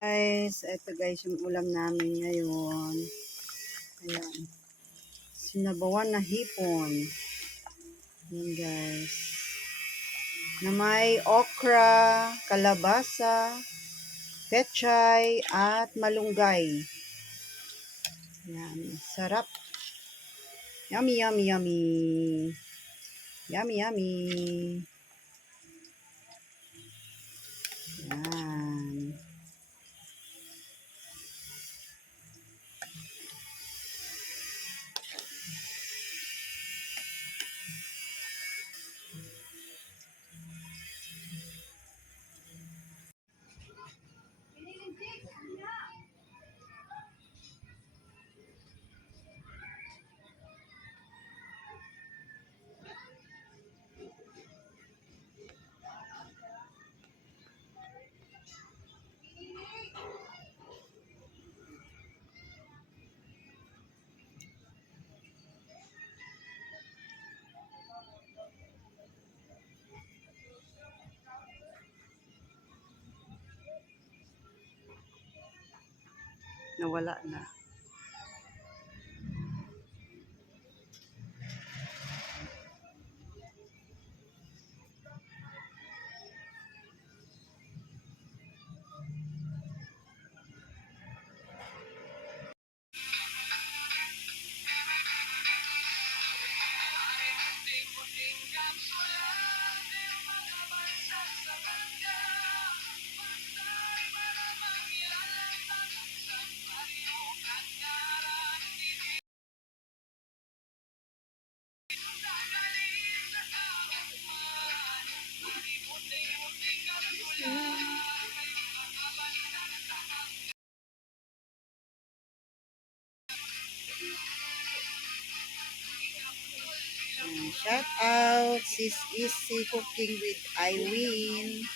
Guys, ito guys yung ulam namin ngayon. Ayan. Sinabawan na hipon. Ayan guys. Na may okra, kalabasa, pechay, at malunggay. Ayan. Sarap. Yummy, yummy, yummy. Yummy, yummy. Ayan. Nawala na. Shout out, Sis Easy Cooking with Irene.